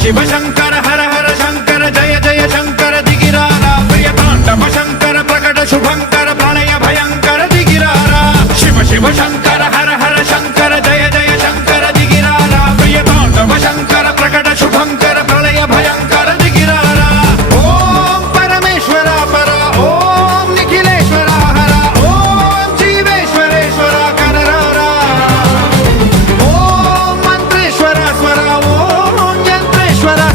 शिव शंकर हर हर शंकर जय जय शंकर दिगिरारा प्रिय तांडव शंकर प्रकट शुभंकर प्रणय भयंकर दिगिरारा शिव शिव शंकर हर हर शंकर जय जय शंकर दिगिरारा प्रिय तांडव शंकर प्रकट शुभंकर प्रणय भयंकर दिगिरारा ओम परमेश्वरा परा ओम निखिलेश्वरा हरा ओम जीवेश्वरेश्वरा कररारा ओम मंत्रेश्वरा स्वरा ओम यंत्रेश्वरा